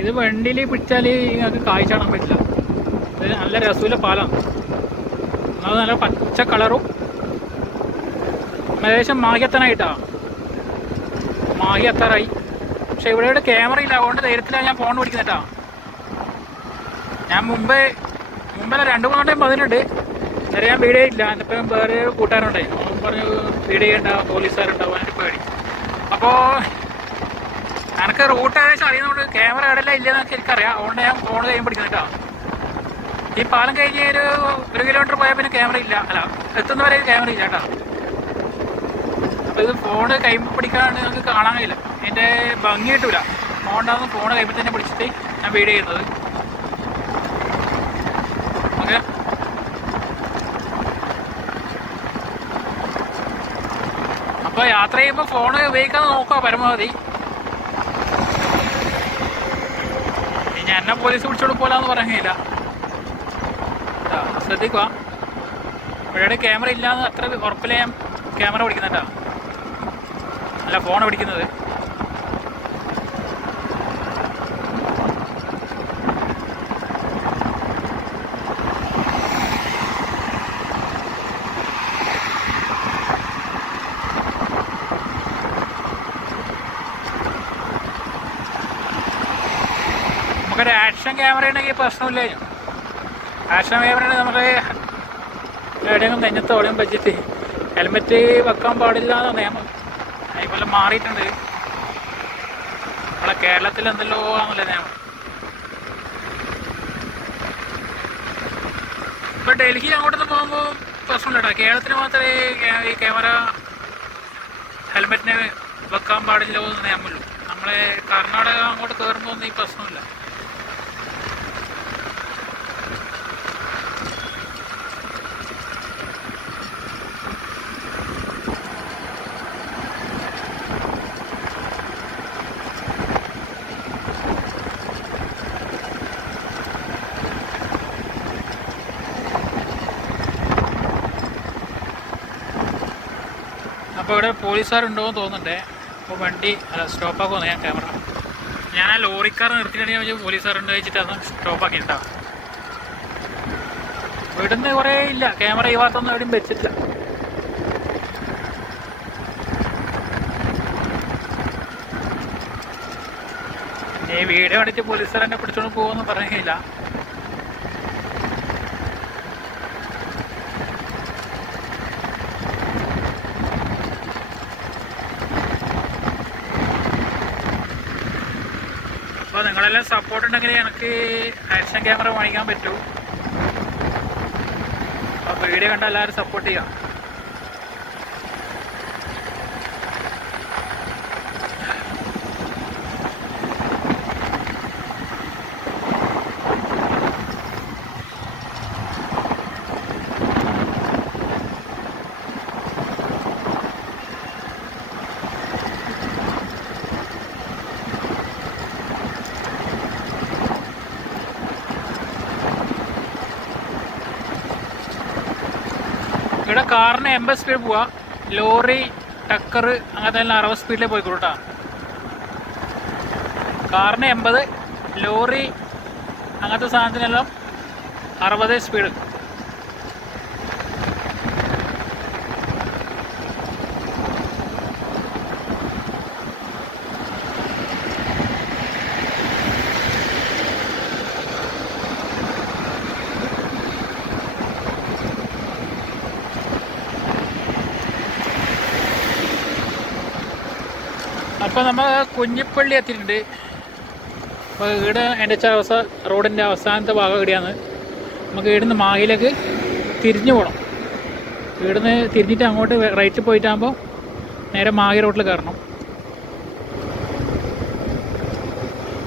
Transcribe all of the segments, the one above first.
ഇത് വണ്ടിയിൽ പിടിച്ചാൽ നിങ്ങൾക്ക് കാഴ്ച കാണാൻ പറ്റില്ല. ഇത് നല്ല രസമില്ല പാലാണ്. അത് നല്ല പച്ച കളറും ഏകദേശം മാഹി എത്താനായിട്ടാ മാഹി എത്താറായി പക്ഷെ ഇവിടെ ക്യാമറ ഇല്ല. അതുകൊണ്ട് ധൈര്യത്തിലാണ് ഞാൻ ഫോൺ പിടിക്കുന്നിട്ടാ ഞാൻ മുമ്പേ മുമ്പല്ല രണ്ട് മൂന്ന് ടൈം പറഞ്ഞിട്ടുണ്ട്. നേരെ ഞാൻ വീഡിയോ ഇല്ല. എന്നിപ്പം വേറെ കൂട്ടുകാരുണ്ടായി പറഞ്ഞു വീഡിയോ ചെയ്യണ്ട പോലീസുകാരുണ്ടാവും. അതിന്റെ പേടി. അപ്പോൾ എനിക്ക് റൂട്ട് ഏകദേശം അറിയുന്നതുകൊണ്ട് ക്യാമറ എവിടെയല്ല ഇല്ലെന്നൊക്കെ എനിക്കറിയാം. അതുകൊണ്ട് ഞാൻ ഫോൺ കൈ കേട്ടോ ഈ പാലം കഴിഞ്ഞ് ഒരു ഒരു കിലോമീറ്റർ പോയാൽ പിന്നെ ക്യാമറ ഇല്ല. അല്ല എത്തുന്ന വരെ ക്യാമറ ഇല്ല കേട്ടോ അപ്പോൾ ഇത് ഫോൺ കൈ പിടിക്കാണ്ട് നിങ്ങൾക്ക് കാണാൻ കഴിയില്ല. എന്റെ ഭംഗി കിട്ടൂല. ഫോണിന്റെ ഫോണ് കൈമ്പിൽ തന്നെ പിടിച്ചിട്ട് ഞാൻ വീഡിയോ ചെയ്യുന്നത്. ഓക്കെ. അപ്പോൾ യാത്ര ചെയ്യുമ്പോൾ ഫോണ് ഉപയോഗിക്കാൻ നോക്കുക പരമാവധി. എന്നെ പോലീസ് പിടിച്ചോണ്ട് പോലാന്ന് പറയാനില്ല ശ്രദ്ധിക്കുക. ഇവിടെ ക്യാമറ ഇല്ലാന്ന് അത്ര ഉറപ്പില്ല ഞാൻ ക്യാമറ പിടിക്കുന്നുണ്ടാ. അല്ല ഫോൺ പിടിക്കുന്നത്. ആക്ഷൻ ക്യാമറ ഉണ്ടെങ്കിൽ പ്രശ്നമില്ല? ആക്ഷൻ ക്യാമറ നമുക്ക് എവിടെയെങ്കിലും നെഞ്ഞത്തോടെയും വെച്ചിട്ട് ഹെൽമെറ്റ് വെക്കാൻ പാടില്ല എന്ന നിയമം അതുപോലെ മാറിയിട്ടുണ്ട്. നമ്മളെ കേരളത്തിൽ എന്തെല്ലോ ആണല്ലോ നിയമം. ഇപ്പൊ ഡൽഹി അങ്ങോട്ടൊന്ന് പോകുമ്പോൾ പ്രശ്നമില്ല കേരളത്തിന് മാത്രമേ ഈ ക്യാമറ ഹെൽമെറ്റിന് വെക്കാൻ പാടില്ല എന്ന് നിയമമുള്ളൂ. നമ്മളെ കർണാടക അങ്ങോട്ട് കയറുമ്പോൾ ഒന്നും ഈ പ്രശ്നമില്ല. ഇവിടെ പോലീസുകാരുണ്ടോ എന്ന് തോന്നുന്നുണ്ടേ. അപ്പോൾ വണ്ടി സ്റ്റോപ്പാക്കുമെന്ന് ഞാൻ ക്യാമറ. ഞാൻ ആ ലോറിക്കാർ നിർത്തിയിട്ടുണ്ടെങ്കിൽ ഞാൻ പോലീസുകാരുണ്ട് വെച്ചിട്ട് അതൊന്ന് സ്റ്റോപ്പാക്കിയിട്ടുണ്ടാവും ഇവിടുന്ന് കുറേ ഇല്ല. ക്യാമറ ഈ ഭാഗത്തൊന്നും എവിടെയും വെച്ചിട്ടില്ല. ഈ വീഡിയോ കണ്ടിട്ട് പോലീസുകാരെന്നെ പിടിച്ചോണ്ട് പോകുമെന്ന് പറയുകയില്ല നിങ്ങളെല്ലാം സപ്പോർട്ട് ഉണ്ടെങ്കിൽ എനിക്ക് ആക്ഷൻ ക്യാമറ വാങ്ങിക്കാൻ പറ്റൂ. അപ്പോൾ വീഡിയോ കണ്ട എല്ലാവരും സപ്പോർട്ട് ചെയ്യാം. കാറിന് എൺപത് സ്പീഡ് പോവാ. ലോറി ടക്കർ അങ്ങനത്തെ എല്ലാം അറുപത് സ്പീഡിലേ പോയിക്കോട്ടാ കേട്ടോ കാറിന് എൺപത് ലോറി അങ്ങനത്തെ സാധനത്തിനെല്ലാം അറുപത് സ്പീഡ് അപ്പോൾ നമ്മൾ കുഞ്ഞിപ്പള്ളി എത്തിയിട്ടുണ്ട്. അപ്പോൾ ഇവിടെ എന്റെ അവസ്ഥ റോഡിന്റെ അവസാനത്തെ ഭാഗം ഇവിടെയാണ്. നമുക്ക് ഇവിടുന്ന് മാഹിലേക്ക് തിരിഞ്ഞു പോകണം ഇവിടുന്ന് തിരിഞ്ഞിട്ട് അങ്ങോട്ട് റൈറ്റിൽ പോയിട്ടാകുമ്പോൾ നേരെ മാഹി റോഡിൽ കയറണം.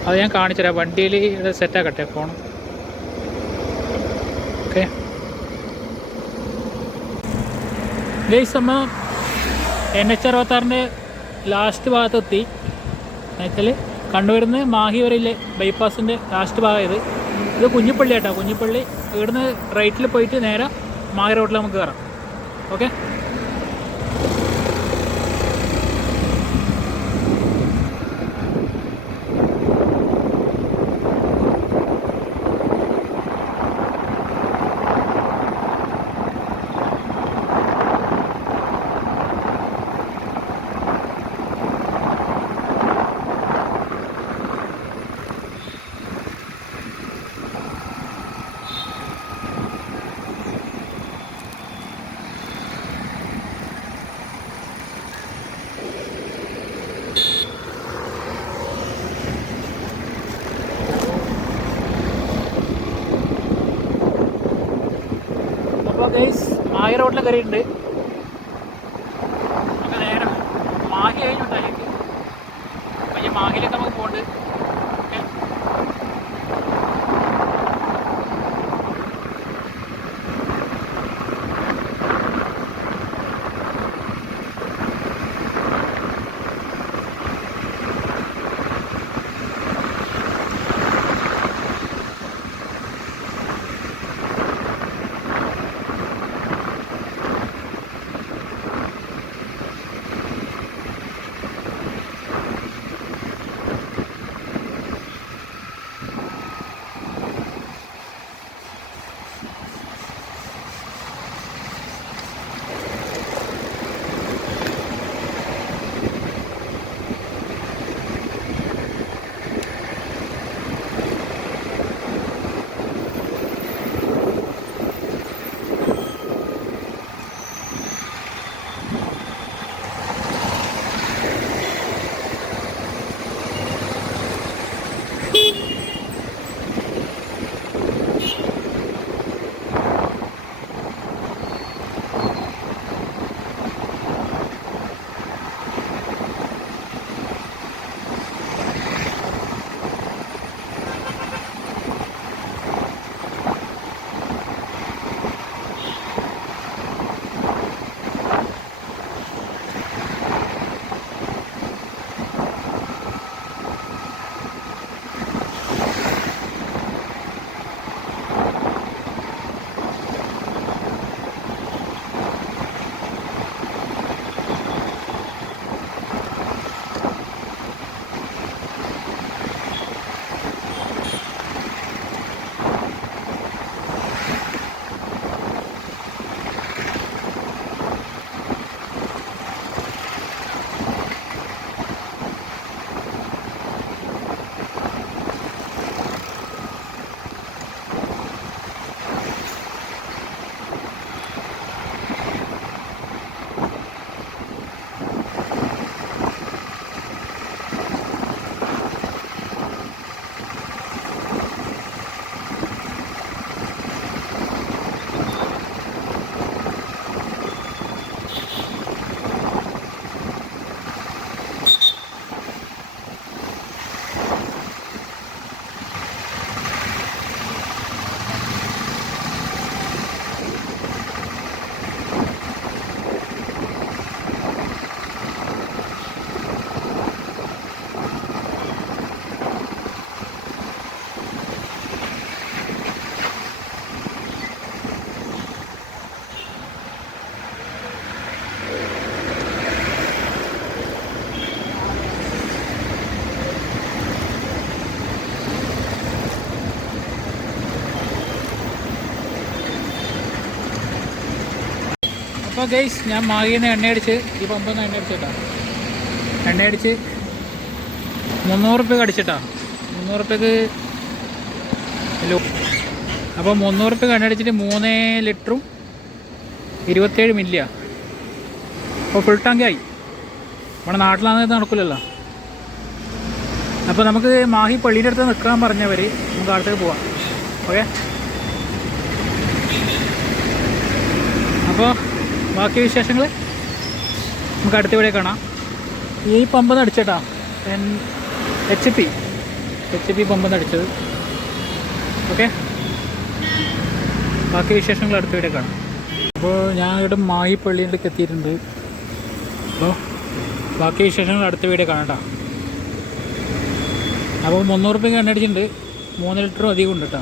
അത് ഞാൻ കാണിച്ചു തരാം. വണ്ടിയിൽ ഇത് സെറ്റാക്കട്ടെ ഫോൺ ഓക്കെ ഗൈസ് നമ്മൾ എൻ എച്ച് അറുപത്താറിന്റെ ലാസ്റ്റ് ഭാഗത്തെത്തി. എന്നുവെച്ചാൽ കണ്ണൂരിന്ന് മാഹി ബൈപ്പാസിന്റെ ലാസ്റ്റ് ഭാഗം ഇത് ഇത് കുഞ്ഞിപ്പള്ളി കേട്ടോ കുഞ്ഞിപ്പള്ളി ഇവിടുന്ന് റൈറ്റിൽ പോയിട്ട് നേരെ മാഹി റോഡിൽ നമുക്ക് കയറാം ഓക്കെ ഗൈസ് ആയിരം റോഡിൽ കയറിയിട്ടുണ്ട് അപ്പോൾ ഗൈസ് ഞാൻ മാഗീന്ന് എണ്ണയടിച്ച് ഈ നിന്ന് എണ്ണയടിച്ചിട്ടാ. എണ്ണയടിച്ച് മുന്നൂറ് റുപ്യക്ക് അടിച്ചിട്ടാ. മുന്നൂറ് റുപ്യക്ക് അപ്പോൾ മുന്നൂറ് റുപ്യക്ക് എണ്ണയടിച്ചിട്ട് മൂന്ന് ലിറ്ററും ഇരുപത്തേഴ് മില്ലിയാ. അപ്പോൾ ഫുൾ ടാങ്ക് ആയി. നമ്മുടെ നാട്ടിലാണെന്ന് നടക്കില്ലല്ലോ അപ്പോൾ നമുക്ക് മാഹി പള്ളിയുടെ അടുത്ത് നിൽക്കാൻ പറഞ്ഞവർ നമുക്ക് അടുത്തേക്ക് പോവാം. ഓക്കെ അപ്പോൾ ബാക്കി വിശേഷങ്ങൾ നമുക്ക് അടുത്ത ഇവിടെ കാണാം. ഈ pump അടിച്ചേട്ടാ. H P H P pump അടിച്ചത്. ഓക്കെ? ബാക്കി വിശേഷങ്ങൾ അടുത്ത ഇവിടെ കാണാം. അപ്പോൾ ഞാൻ ഇവിടെ മായി പള്ളിയിലേക്ക് എത്തിയിട്ടുണ്ട്. അപ്പോൾ ബാക്കി വിശേഷങ്ങൾ അടുത്ത വീഡിയോ കാണട്ടാ അപ്പോൾ മുന്നൂറ് രൂപയ്ക്ക് എണ്ണ അടിച്ചിട്ടുണ്ട് മൂന്ന് ലിറ്ററും അധികം ഉണ്ട് കേട്ടോ.